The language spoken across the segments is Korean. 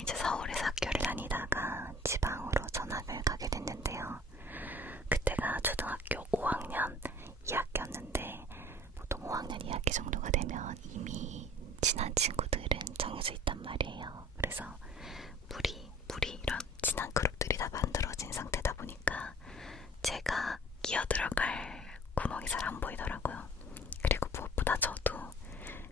이제 서울에서 학교를 다니다가 지방으로 전학을 가게 됐는데요. 그때가 초등학교 5학년 2학기였는데 보통 5학년 2학기 정도가 되면 이미 친한 친구들은 정해져 있단 말이에요. 그래서 무리 이런 친한 그룹들이 다 만들어진 상태다 보니까 제가 끼어들어갈 구멍이 잘 안 보이더라고요. 그리고 무엇보다 저도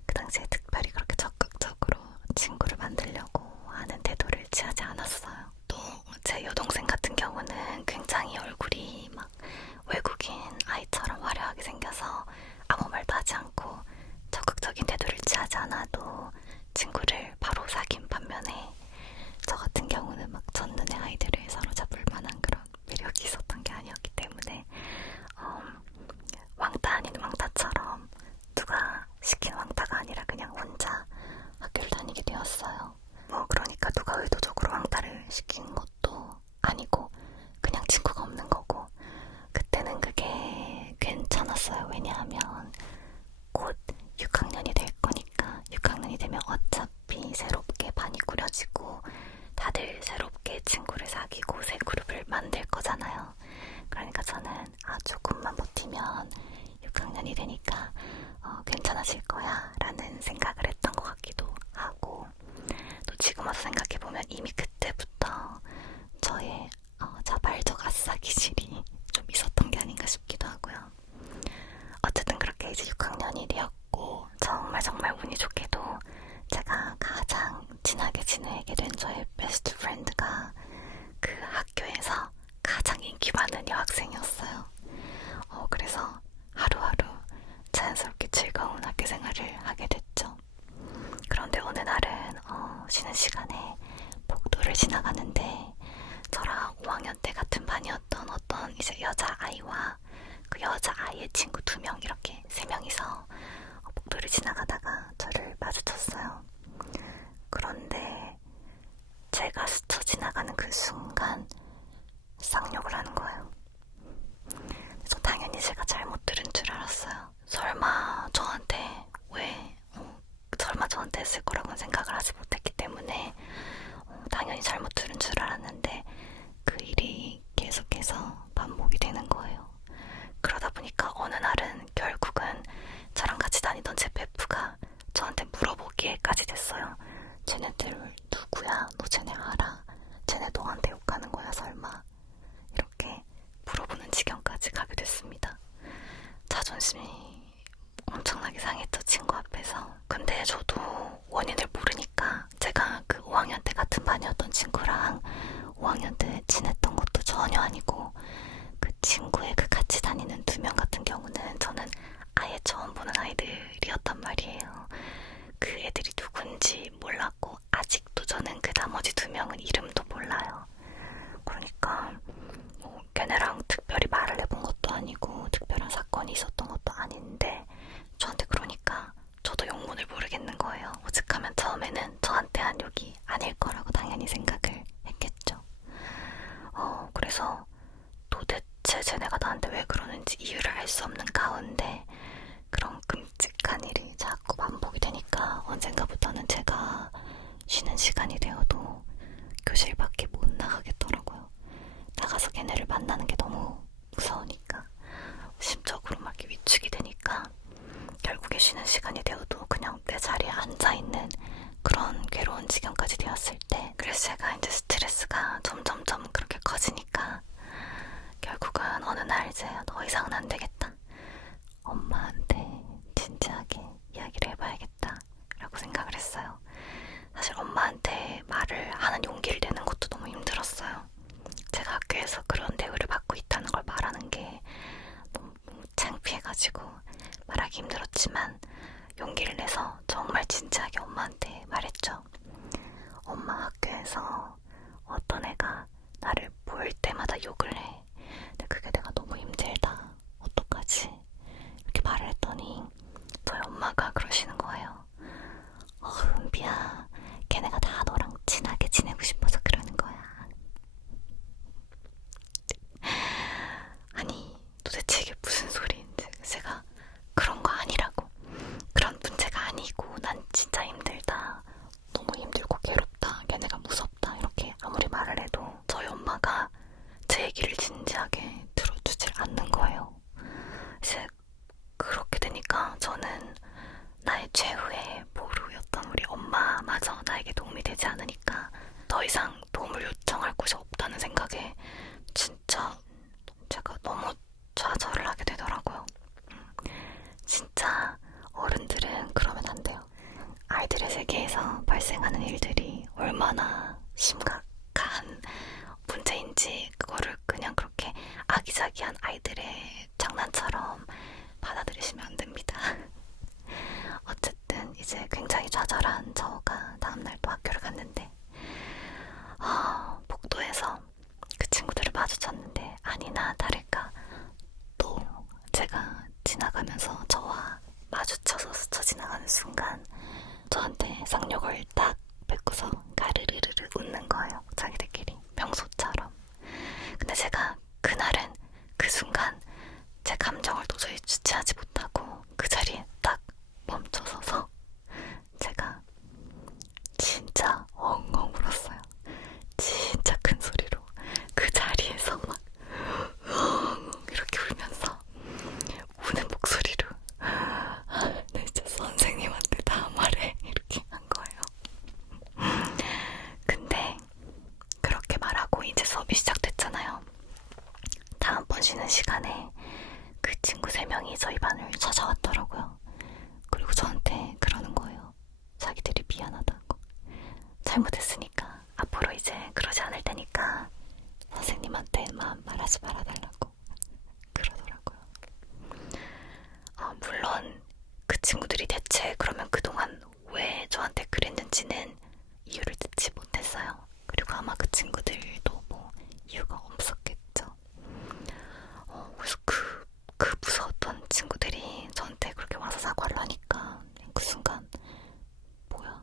그 당시에 특별히 그렇게 적극적으로 친구를 만들려고 하는 태도를 취하지 않았어요. 또 제 여동생 같은 경우는 굉장히 얼굴이 막 외국인 아이처럼 화려하게 생겨서 아무 말도 하지 않고 적극적인 태도를 취하지 않아도 친구를 바로 사귄 반면에 저 같은 경우는 막 첫눈에 아이들을 사로잡을 만한 그런 매력이 있었던 게 아니었기 때문에 왕따 아닌 왕따처럼 누가 시킨 왕따가 아니라 그냥 혼자 학교를 다니게 되었어요. 그러니까 누가 의도적으로 왕따를 시킨 것도 아니고 그냥 친구가 없는 거고 그때는 그게 괜찮았어요. 왜냐하면 곧 6학년이 될 거니까 6학년이 되면 어차피 새롭게 반이 꾸려지고 다들 새롭게 친구를 사귀고 새 그룹을 만들 거잖아요. 그러니까 저는 조금만 버티면 6학년이 되니까 괜찮아질 거야 라는 생각을 했던 것 같기도 하고 또 지금 와서 생각해보면 이미 그때부터 저의 자발적 아싸 기질이 좀 있었던 게 아닌가 싶기도 하고요. 어쨌든 그렇게 이제 6학년이 되었고 정말 운이 좋게도 제가 가장 친하게 지내게 된 저의 베스트 프렌드가 그 학교에서 가장 인기 많은 여학생이었어요. 그래서 하루하루 자연스럽게 즐거운 학교 생활을 하게 됐죠. 그런데 어느 날은 쉬는 시간에 복도를 지나가는데 저랑 5학년 때 같은 반이었던 어떤 이제 여자아이와 그 여자아이의 친구 2명 이렇게 3명이서 복도를 지나가다가 저를 마주쳤어요. 그런데 제가 스쳐 지나가는 그 순간 쌍욕을 하는 거예요. 그래서 당연히 제가 잘못 들은 줄 알았어요. 설마 저한테 설마 저한테 했을 거라고는 생각을 하지 못했기 때문에 당연히 잘못 들은 줄 알았는데 그 일이 계속해서 반복이 되는 거예요. 그러다 보니까 어느 날은 결국은 저랑 같이 다니던 제 베프가 저한테 물어보기에까지 됐어요. 쟤네들 누구야? 너 쟤네 알아? 쟤네 너한테 욕하는 거야 설마? 이렇게 물어보는 지경까지 가게 됐습니다. 자존심이 엄청나게 상했죠, 친구 앞에서. 근데 저도 원인을 모르니까 제가 그 5학년 때 같은 반이었던 친구랑 5학년 때 친했던 것도 전혀 아니고 그 친구의 그 같이 다니는 2명 같은 경우는 저는 아예 처음 보는 아이들이었단 말이에요. 그 애들이 누군지 몰랐고 아직도 저는 그 나머지 2명은 이름도 몰라요. 그러니까 걔네랑 특별히 말을 해본 것도 아니고 특별한 사건이 있었던 것도 아닌데 저한테 그러니까 저도 영문을 모르겠는 거예요. 오죽하면 처음에는 저한테 한 욕이 아닐 거라고 당연히 생각을 했겠죠. 그래서 도대체 쟤네가 나한테 왜 그러는지 이유를 알 수 없는 가운데 그런 끔찍한 일이 자꾸 반복이 되니까 언젠가부터는 제가 쉬는 시간이 되어도 교실 밖에 못 나가겠더라고요. 나가서 걔네를 만나는 게 너무 무서우니까 심적으로 막 이렇게 위축이 되니까 결국에 쉬는 시간이 되어도 그냥 내 자리에 앉아있는 그런 괴로운 지경까지 되었을 때 그래서 제가 이제 스트레스가 점점점 그렇게 커지니까 결국은 어느 날 이제 더 이상은 안 되겠다. 엄마한테 진지하게 이야기를 해봐야겠다 라고 생각을 했어요. 사실 엄마한테 말을 하는 용기를 내는 것도 너무 힘들었어요. 제가 학교에서 그런 대우를 받고 있다는 걸 말하는 게 너무 창피해가지고 말하기 힘들었지만 용기를 내서 정말 진지하게 엄마한테 말했죠. 엄마, 학교에서 세계에서 발생하는 일들이 얼마나 심각한 문제인지 그거를 그냥 그렇게 아기자기한 아이들의 장난처럼 받아들이시면 안 됩니다. 어쨌든 이제 굉장히 좌절한 저가 다음날 또 학교를 갔는데 복도에서 그 친구들을 마주쳤는데 아니나 다를까 또 제가 지나가면서 저와 마주쳐서 스쳐 지나가는 순간 저한테 쌍욕을 딱 뱉고서 가르르르르 웃는 거예요. 자기들끼리 평소처럼. 근데 제가 그날은 그 순간 제 감정을 도저히 주체하지 못하고 그 자리에 딱 멈춰서서 제가 진짜 엉엉 울었어요. 진짜 큰 소리로 그 자리에서 막 이렇게 울면서 우는 목소리로 네, 진짜 선생님한테 다 말해 이렇게 한 거예요. 근데 그렇게 말하고 이제 수업이 시작됐잖아요. 다음번 쉬는 시간에 그 친구 3명이 저희 반을 찾아왔더라고요. 그리고 저한테 그러는 거예요. 자기들이 미안하다고. 잘못했으니까 앞으로 이제 그러지 않을 테니까 선생님한테만 말하지 말아달라고 그러더라고요. 물론 그 친구들이 대체 그러면 그동안 왜 저한테 그랬는지는 이유를 듣지 못했어요. 그리고 아마 그 친구들도 뭐 이유가 없었겠죠. 그래서 그 무서웠던 친구들이 저한테 그렇게 와서 사과를 하니까 그 순간 뭐야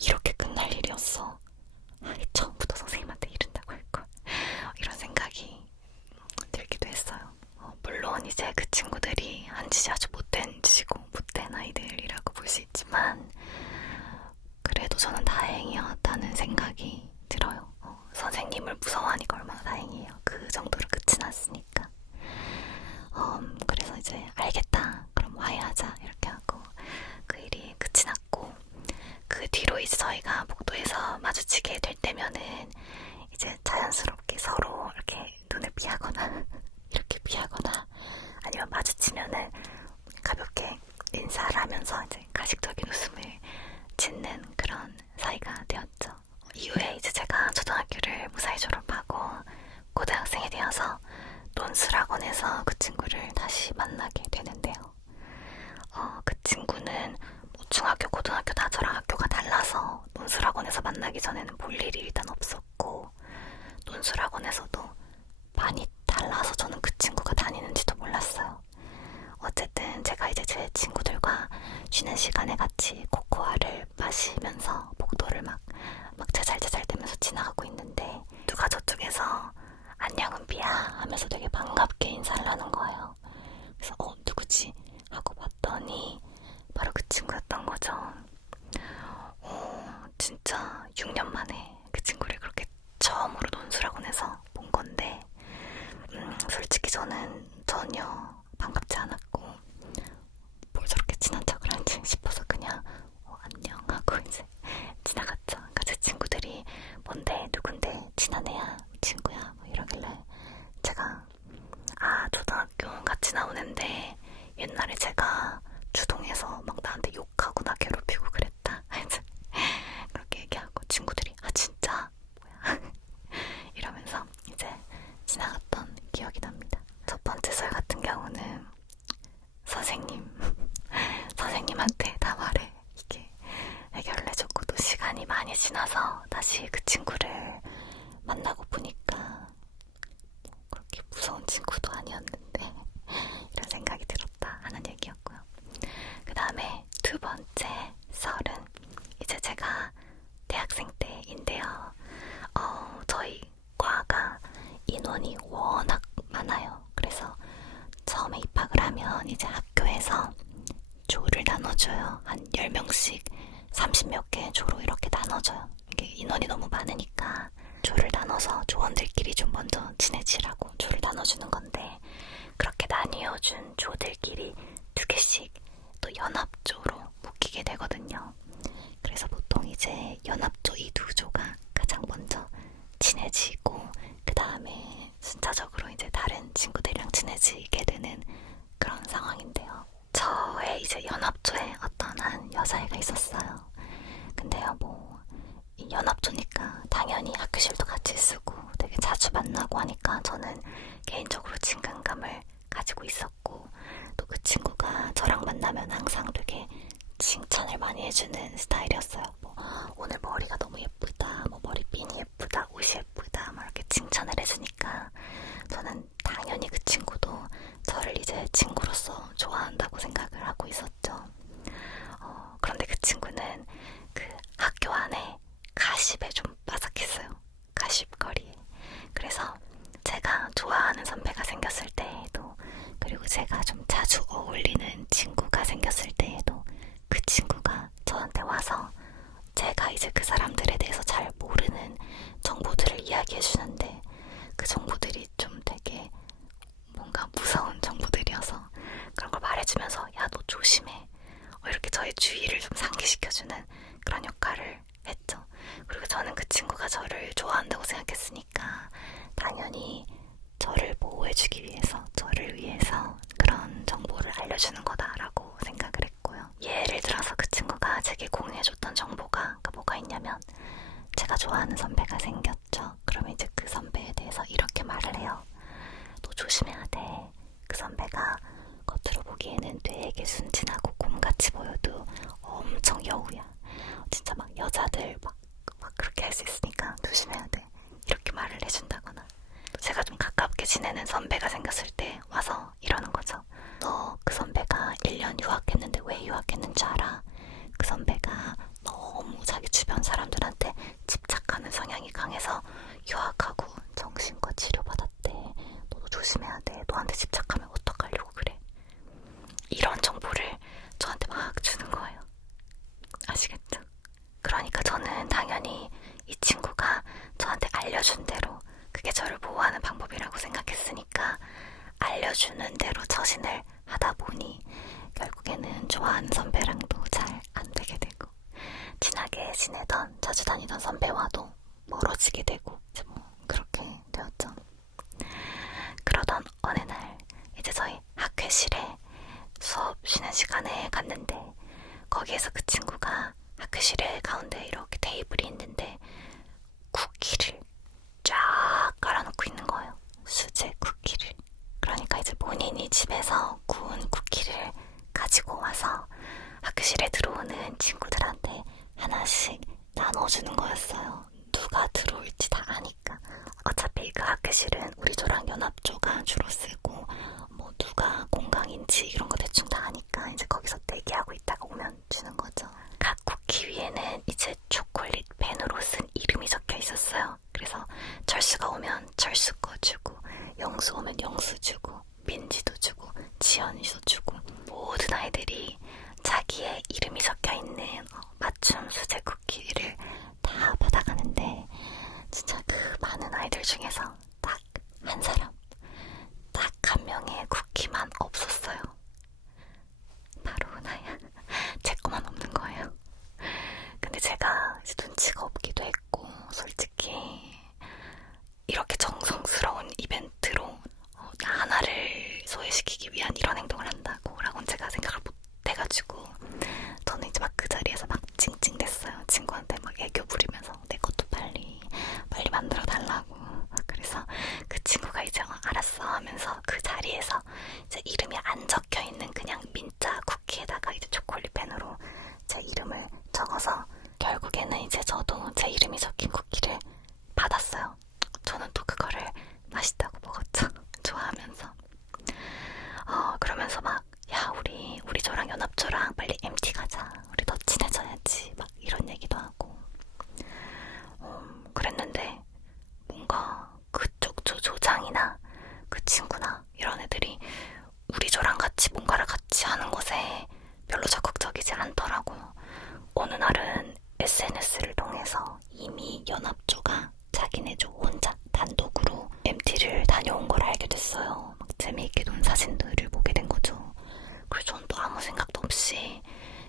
이렇게 끝날 일이었어. 처음부터 선생님한테 이른다고 할걸. 이런 생각이 들기도 했어요. 물론 이제 그 친구들이 한 짓이 아주 못된 짓이고 못된 아이들이라고 볼 수 있지만 그래도 저는 다행이었다는 생각이 들어요. 선생님을 무서워하니까 얼마나 다행이에요. 그 정도로 끝이 났으니까. 그래서 이제 알겠다. 그럼 화해하자. 이렇게 하고 그 일이 끝이 났고 그 뒤로 이제 저희가 복도에서 마주치게 될 때면은 이제 자연스럽게 서로 이렇게 눈을 피하거나 이렇게 피하거나 아니면 마주치면은 가볍게 인사를 하면서 이제 가식적인 웃음을 짓는 그런 사이가 되었죠. 이후에 이제 제가 초등학교를 무사히 졸업하고 고등학생이 되어서 논술학원에서 그 친구를 다시 만나게 되는데요. 그 친구는 뭐 중학교, 고등학교 다 저랑 학교가 달라서 논술학원에서 만나기 전에는 볼 일이 일단 없었고 논술학원에서도 많이 달라서 저는 그 친구가 다니는지도 몰랐어요. 어쨌든 제가 이제 제 친구들과 쉬는 시간에 같이 코코아를 마시면서 복도를 막 제잘제잘 대면서 지나가고 있는데 누가 저쪽에서 안녕 은비야 하면서 되게 반갑게 인사를 하는 거예요. 그래서 누구지? 하고 봤더니 바로 그 친구였던 거죠. 진짜 6년 만에 그 친구를 그렇게 처음으로 논술학원에서 본 건데 솔직히 저는 전혀 반갑지 않았고 뭘 저렇게 친한 척을 하지 싶어서 그냥 안녕 하고 이제 지나갔죠. 그러니까 제 친구들이 뭔데 누군데 친한 애야 친구야 뭐 이러길래 제가 초등학교 같이 나오는데 옛날에 제가 주동에서 막 나한테 욕하고 나 괴롭히고 그랬다 그렇게 얘기하고 친구들이 진짜 뭐야 이러면서 이제 지나갔던 기억이 납니다. 첫 번째 설 같은 경우는 선생님한테 다 말해 이게 해결을 해줬고 또 시간이 많이 지나서 다시 그 친구를 만나고 보니까 그렇게 무서운 친구도 아니었는데 이런 생각이 들었다 하는 얘기였고요. 그 다음에 두 번째 설은 이제 제가 대학생 때인데요. 저희 과가 인원이 워낙 많아요. 그래서 처음에 입학을 하면 이제 학교에서 조를 나눠줘요. 한 10명씩 30몇 개 조로 이렇게 나눠줘요. 이게 인원이 너무 많으니까 조를 나눠서 조원들끼리 좀 먼저 친해지라고 조를 나눠주는 건데 그렇게 나뉘어준 조들끼리 2개씩 또 연합조로 묶이게 되거든요. 그래서 보통 이제 연합조 이 2조가 가장 먼저 친해지고 그 다음에 순차적으로 이제 다른 친구들이랑 친해지게 되는 그런 상황인데요. 저의 이제 연합조에 어떤 한 여자애가 있었어요. 연합조니까 당연히 학교실도 같이 쓰고 되게 자주 만나고 하니까 저는 개인적으로 친근감을 가지고 있었고, 또 그 친구가 저랑 만나면 항상 되게 칭찬을 많이 해주는 스타일이었어요. 뭐 오늘 머리가 너무 예쁘다, 뭐 머리핀이 예쁘다, 옷이 예쁘다, 막 이렇게 칭찬을 해주니까 저는 당연히 그 친구도 저를 이제 친구로서 좋아한다고 생각을 하고 있었죠. 그런데 그 친구는 그 학교 안에 가십에 좀 빠삭했어요. 가십거리에. 그래서 제가 좋아하는 선배가 생겼을 때에도, 그리고 제가 좀 자주 어울리는 친구가 생겼을 때에도 그 친구가 저한테 와서 제가 이제 그 사람들에 대해서 잘 모르는 정보들을 이야기해 주는데, 그 정보들이 좀 되게 뭔가 무서운 정보들이어서 그런 걸 말해주면서 야, 너 조심해, 이렇게 저의 주의를 좀 상기시켜주는 그런 역할을 했죠. 그리고 저는 그 친구가 저를 좋아한다고 생각했으니까 당연히 저를 보호해주기 위해서, 저를 위해서 그런 정보를 알려주는 거다라고 생각을 했고요. 예를 들어서 그 친구가 제게 공유해줬던 정보가 뭐가 있냐면, 제가 좋아하는 선배가 생겼죠. 그러면 이제 그 선배에 대해서 이렇게 말을 해요. 너 조심해야 돼. 그 선배가 겉으로 보기에는 되게 순진하고 곰같이 보여도 엄청 여우야. 진짜 막 여자들 막 그렇게 할 수 있으니까 조심해야 돼. 이렇게 말을 해준다거나, 제가 좀 가깝게 지내는 선배가 생겼을 때 와서 이러는 거죠. 너 그 선배가 1년 유학했는데 왜 유학했는지 알아? 그 선배가 너무 자기 주변 사람들한테 집착하는 성향이 강해서 유학하고 정신과 치료받았대. 너도 조심해야 돼. 너한테 집착하면 어떡하려고 그래. 이런 정보를 저한테 막 주는 거예요. 아시겠죠? 그러니까 저는 당연히 이 친구가 저한테 알려준 대로 그게 저를 보호하는 방법이라고 생각했으니까 알려주는 대로 처신을 하다 보니 결국에는 좋아하는 선배랑도 잘 안 되게 되고, 친하게 지내던 자주 다니던 선배와도 멀어지게 되고, 이제 뭐 그렇게 되었죠. 그러던 어느 날 이제 저희 학회실에 수업 쉬는 시간에 갔는데, 거기에서 그 친구가 학교실에 가운데 이렇게 테이블이 있는데 쿠키를 쫙 깔아놓고 있는 거예요. 수제 쿠키를. 그러니까 이제 본인이 집에서 구운 쿠키를 가지고 와서 학교실에 들어오는 친구들한테 하나씩 나눠주는 거였어요. 누가 들어올지 다 아니까. 어차피 그 학교실은 우리 조랑 연합조가 주로 쓰고, 뭐 누가 공강인지 이런 거 대충 다 아니까 이제 거기서 대기하고 있다가 오면 주는 거죠. 각 쿠키 위에는 이제 초콜릿 펜으로 쓴 이름이 적혀 있었어요. 그래서 철수가 오면 철수 거 주고, 영수 오면 영수 주고, 민지도 주고, 지연이도 주고, 모든 아이들이 자기의 이름이 적혀 있는 맞춤 수제 쿠키를 다 받아가는데, 진짜 그 많은 아이들 중에서 딱 한 사람, 딱 한 명의 쿠키만 없었어요. 바로 나야. 제 거만 없는 거예요. 근데 제가 이제 눈치가 없기도 했고, 솔직히 이렇게 정성스러운 이벤트로 나 하나를 소외시키기 위한 이런 행동을 한다고라고는 제가 생각을 못 해가지고, 저는 이제 막 그 자리에서 막 찡찡댔어요. 친구한테 막 애교 부리면서 내 것도 빨리 만들어 달라고. 그래서 그 친구가 이제 알았어 하면서 그 자리에서 제 이름이 안 적혀 있는 그냥 민자 쿠키에다가 이제 초콜릿 펜으로 제 이름을 적어서, 결국에는 이제 저도 제 이름이 적힌 쿠키를 받았어요. 저는 또 그거를 맛있다고 먹었죠. 좋아하면서. 그러면서 막 야, 우리 저랑 연합조랑 빨리 MT 가자. 우리 더 친해져야지. 막 이런 얘기도 하고. 그랬는데 뭔가 그쪽 조장이나 그 친구나 이런 애들이 우리 저랑 같이 뭔가를 같이 하는 것에 별로 적극적이지 않더라고요. 어느 날은 SNS를 통해서 이미 연합조가 자기네조 혼자 단독으로 MT를 다녀온 걸 알게 됐어요. 막 재미있게 논 사진들을 보게 된 거죠. 그래서 전 또 아무 생각도 없이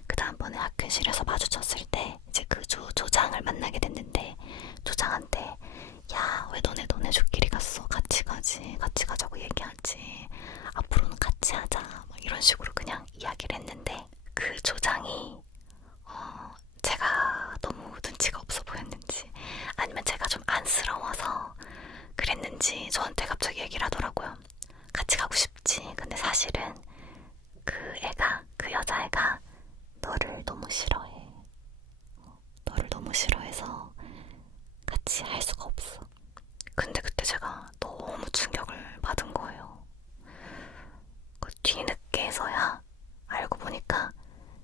그 다음번에 학교실에서 마주쳤을 때 이제 그 조장을 만나게 됐는데, 조장한테 야, 왜 너네 조끼리 갔어? 같이 가자고 얘기하지. 앞으로는 같이 하자. 막 이런 식으로 그냥 이야기를 했는데, 그 조장이 제가 너무 눈치가 없어 보였는지 너무 싫어해서 같이 할 수가 없어. 근데 그때 제가 너무 충격을 받은 거예요. 그 뒤늦게서야 알고 보니까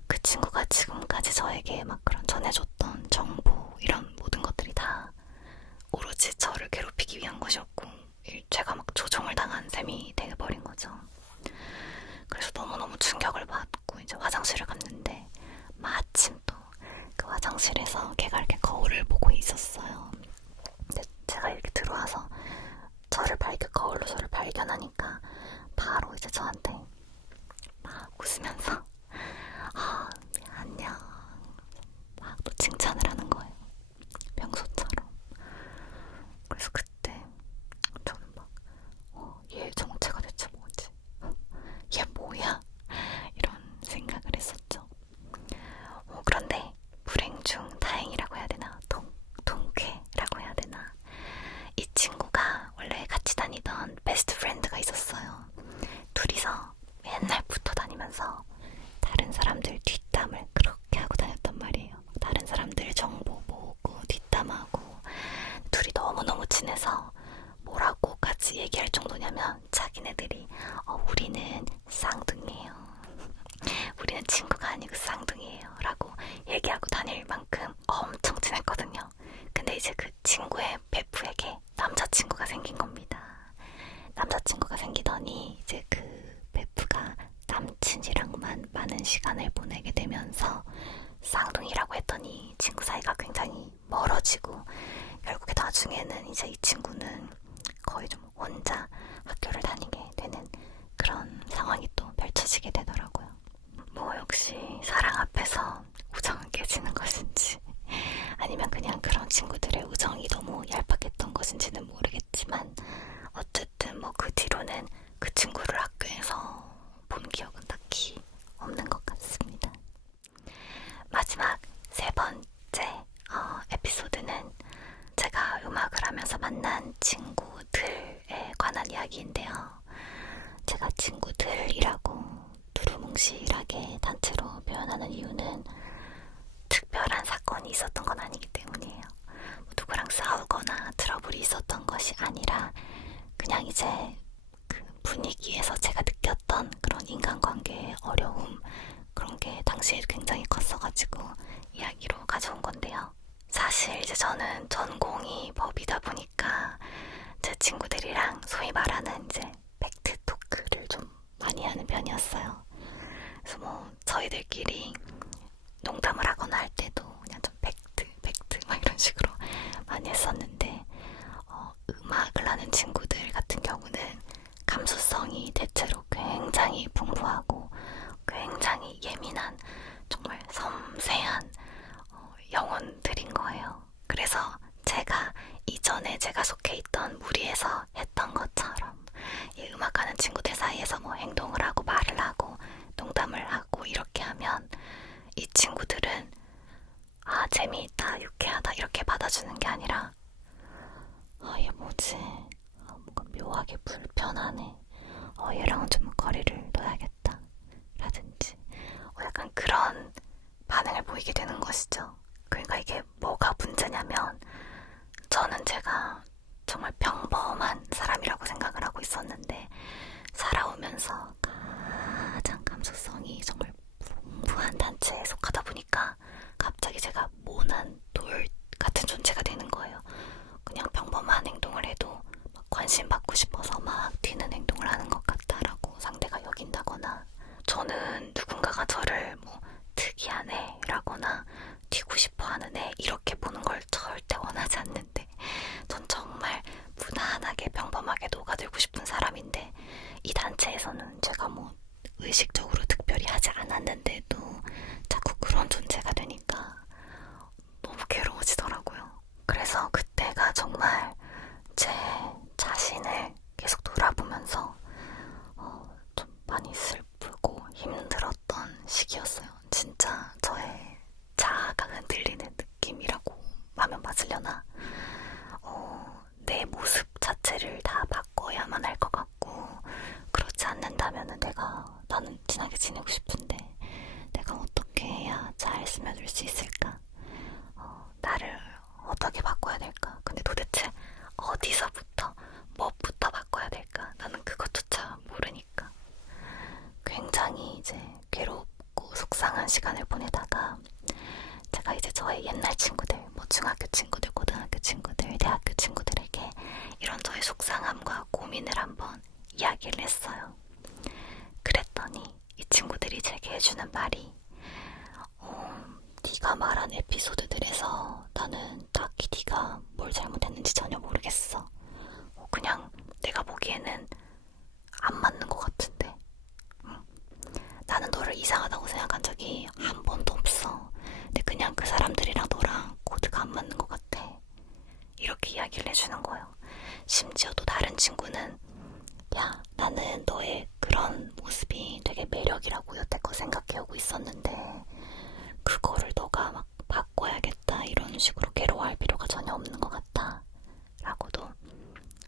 그 친구가 지금까지 저에게 막 그런 전해줬던 정보 이런 모든 것들이 다 오로지 저를 괴롭히기 위한 것이었고 제가 막 조종을 당한 셈이 돼버린 거죠. 그래서 너무너무 충격을 받고 이제 화장실을 갔는데 마침 또 그 화장실에서 걔가 이렇게 거울을 보고 있었어요. 근데 제가 이렇게 들어와서 거울로 저를 발견하니까 바로 이제 저한테 막 웃으면서 안녕 막 또 칭찬을 하는 거예요. 평소처럼. 그래서 그때 저는 막 얘 정체가 대체 뭐지? 얘 뭐야? 이런 생각을 했었죠. 그런데 불행 중 다행이라고 해야 되나? 통쾌라고 해야 되나? 이 친구가 원래 같이 다니던 베스트 프렌드가 있었어요. 둘이서 맨날 붙어 다니면서 다른 사람들 뒷담을 그렇게 하고 다녔단 말이에요. 다른 사람들 정보 모으고 뒷담하고 둘이 너무너무 친해서 뭐라고까지 얘기할 정도냐면 자기네들이 우리는 쌍둥이에요. 우리는 친구가 아니고 쌍둥이에요 라고 얘기하고 다닐 만큼 엄청 친했거든요. 근데 이제 그 친구의 베프에게 남자친구가 생긴 겁니다. 남자친구가 생기더니 이제 그 베프가 남친이랑만 많은 시간을 보내게 되면서 쌍둥이라고 했더니 친구 사이가 굉장히 멀어지고 결국에 나중에는 이제 이 친구는 거의 좀 혼자 학교를 다니게 되는 그런 상황이 또 펼쳐지게 되더라고요. 뭐 역시 사랑 앞에서 우정은 깨지는 것인지 아니면 그냥 그런 친구들의 우정이 너무 얄팍했던 것인지는 모르겠지만 어쨌든 뭐 그 뒤로는 그 친구를 학교에서 본 기억은 딱히 없는 것 같습니다. 마지막 세 번째 에피소드는 제가 음악을 하면서 만난 친구들에 관한 이야기인데요. 제가 친구들이라고 두루뭉실하게 단체로 표현하는 이유는 특별한 사건이 있었던 건 아니기 때문이에요. 누구랑 싸우거나 트러블이 있었던 것이 아니라 그냥 이제 그 분위기에서 제가 느꼈던 그런 인간관계의 어려움 그런 게 당시에 굉장히 컸어가지고 이야기로 가져온 건데요. 사실 이제 저는 전공이 법이다 보니까 제 친구들이랑 소위 말하는 이제 팩트 토크를 좀 많이 하는 편이었어요. 그래서 뭐 저희들끼리 농담을 하거나 할 때도 그냥 좀 팩트 막 이런 식으로 많이 했었는데 음악을 하는 친구들 같은 경우는 감수성이 대체로 굉장히 풍부하고 굉장히 예민한 정말 섬세한 영혼들인 거예요. 그래서 제가 이전에 제가 속해 있던 무리에서 했던 것처럼 이 음악하는 친구들 사이에서 뭐 행동을 하고 말을 하고 농담을 하고 이렇게 하면 이 친구들은 재미있다, 유쾌하다 이렇게 받아주는 게 아니라 얘 뭐지? 뭔가 묘하게 불편하네. 얘랑은 좀 거리를 둬야겠다 라든지 약간 그런 반응을 보이게 되는 것이죠. 그러니까 이게 뭐가 문제냐면 저는 제가 정말 평범한 사람이라고 생각을 하고 있었는데 살아오면서 가장 감수성이 정말 풍부한 단체에 속하다 보니까 갑자기 제가 모난 돌 같은 존재가 되는 거예요. 그냥 평범한 행동을 해도 막 관심 받고 싶어서 막 튀는 행동을 하는 것 같다라고 상대가 여긴다거나 저는 누군가가 저를 뭐 특이한 애라거나 튀고 싶어하는 애 이렇게 보는 걸 절대 원하지 않는데 전 정말 무난하게 평범하게 녹아들고 싶은 사람인데 이 단체에서는 제가 뭐 의식적으로 특별히 하지 않았는데도 자꾸 그런 존재가 되니까 너무 중학교 친구들, 고등학교 친구들, 대학교 친구들에게 이런 저의 속상함과 고민을 한번 이야기를 했어요. 그랬더니 이 친구들이 제게 해주는 말이 네가 말한 에피소드들에서 나는 딱히 네가 뭘 잘못했는지 전혀 모르겠어. 그냥 내가 보기에는 안 맞는 것 같은데. 나는 너를 이상하다고 생각한 적이 한 번도 없어. 근데 그냥 그 사람들이랑 너랑 코드가 안 맞는 것 같아. 이렇게 이야기를 해주는 거예요. 심지어 또 다른 친구는 야, 나는 너의 그런 모습이 되게 매력이라고 여태껏 생각해오고 있었는데 그거를 너가 막 바꿔야겠다 이런 식으로 괴로워할 필요가 전혀 없는 것 같다 라고도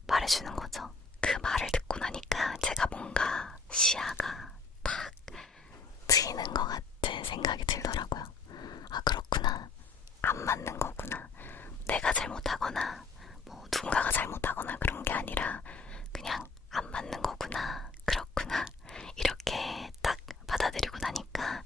말해주는 거죠. 그 말을 듣고 나니까 제가 뭔가 시야가 탁 트이는 것 같은 생각이 들더라고요. 아, 그렇구나. 안 맞는 거구나. 내가 잘못하거나 뭐 누군가가 잘못하거나 그런 게 아니라 그냥 안 맞는 거구나. 그렇구나. 이렇게 딱 받아들이고 나니까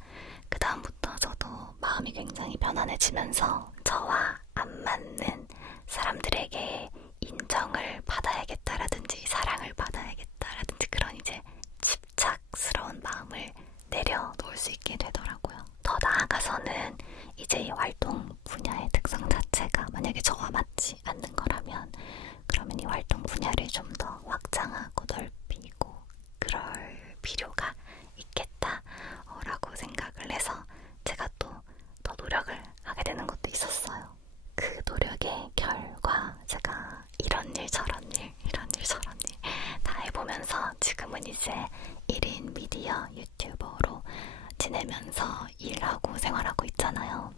그 다음부터 저도 마음이 굉장히 편안해지면서 저와 안 맞는 사람들에게 인정을 받아야겠다라든지 사랑을 받아야겠다라든지 그런 이제 집착스러운 마음을 내려놓을 수 있게 되더라고요. 더 나아가서는 이제 이 활동 분야의 특성 자체가 만약에 저와 맞지 않는 거라면 그러면 이 활동 분야를 좀 더 확장하고 넓히고 그럴 필요가 있겠다라고 생각을 해서 제가 또 더 노력을 하게 되는 것도 있었어요. 그 노력의 결과 제가 이런 일 저런 일 다 해보면서 지금은 이제 1인 미디어 유튜버로 지내면서 일하고 생활하고 있잖아요.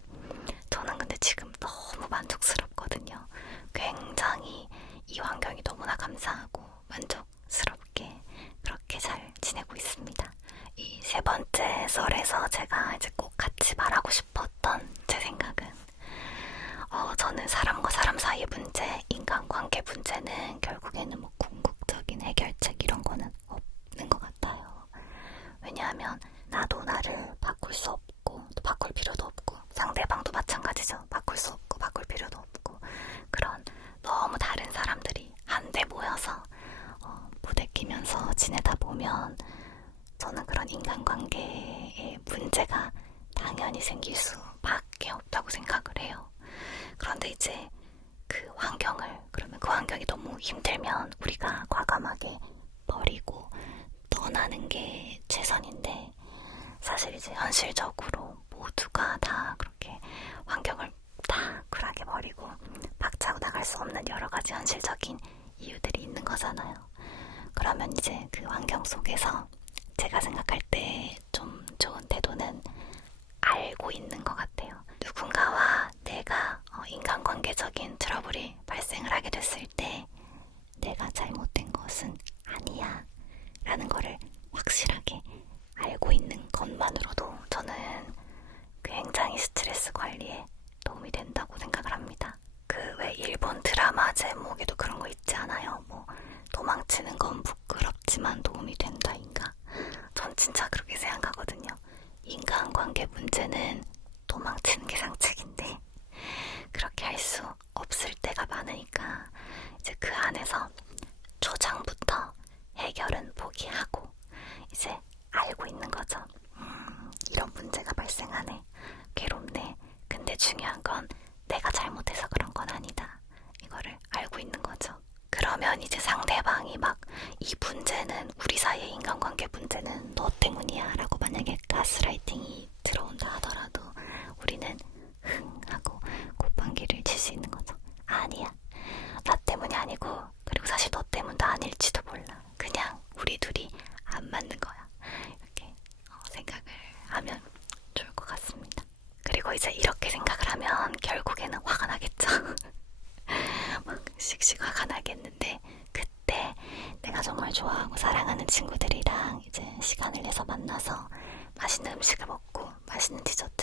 저는 근데 지금 너무 만족스럽거든요. 굉장히 이 환경이 너무나 감사하고 만족스럽게 그렇게 잘 지내고 있습니다. 이 세 번째 썰에서 제가 이제 꼭 같이 말하고 싶었던 제 생각은 저는 사람과 사람 사이의 문제, 인간관계 문제는 결국에는 뭐 궁극적인 해결책 이런 거는 없는 것 같아요. 왜냐하면 나도 나를 바꿀 수 없고 또 바꿀 필요도 없고 상대방도 마찬가지죠. 바꿀 수 없고 바꿀 필요도 없고 그런 너무 다른 사람들이 한데 모여서 부대끼면서 지내다 보면 저는 그런 인간관계의 문제가 당연히 생길 수밖에 없다고 생각을 해요. 그런데 이제 그러면 그 환경이 너무 힘들면 우리가 과감하게 버리고 떠나는 게 최선인데 사실 이제 현실적으로 모두가 다 그렇게 환경을 다 쿨하게 버리고 박차고 나갈 수 없는 여러 가지 현실적인 이유들이 있는 거잖아요. 그러면 이제 그 환경 속에서 제가 생각할 때 좀 좋은 태도는 알고 있는 것 같아요. 누군가와 내가 인간관계적인 트러블이 발생을 하게 됐을 때 내가 잘못된 것은 아니야 라는 거를 확실하게 알고 있는 것만으로도 저는 굉장히 스트레스 관리에 도움이 된다고 생각을 합니다. 그 왜 일본 드라마 제목에도 그런 거 있지 않아요? 뭐 도망치는 건 부끄럽지만 도움이 된다인가? 전 진짜 그렇게 생각하거든요. 인간관계 문제는 도망치는 게 상책인데 그렇게 할 수 없을 때가 많으니까 이제 그 안에서 초장부터 해결은 포기하고 이제 알고 있는 거죠. 이런 문제가 발생하네. 괴롭네. 근데 중요한 건 내가 잘못해서 그런 건 아니다. 이거를 알고 있는 거죠. 그러면 이제 상대방이 막 이 문제는 우리 사이의 인간관계 문제는 너 때문이야 라고 만약에 가스라이팅이 들어온다 하더라도 우리는 흥 하고 곱방귀를 칠 수 있는 거죠. 아니야. 나 때문이 아니고 그리고 사실 너 때문도 아닐지도 몰라. 그냥 우리 둘이 안 맞는 거야. 이렇게 생각을 하면 좋을 것 같습니다. 그리고 이제 이렇게 생각을 하면 결국에는 화가 나겠죠. 막 씩씩 화가 나겠는데 그때 내가 정말 좋아하고 사랑하는 친구들이랑 이제 시간을 내서 만나서 맛있는 음식을 먹고 맛있는 디저트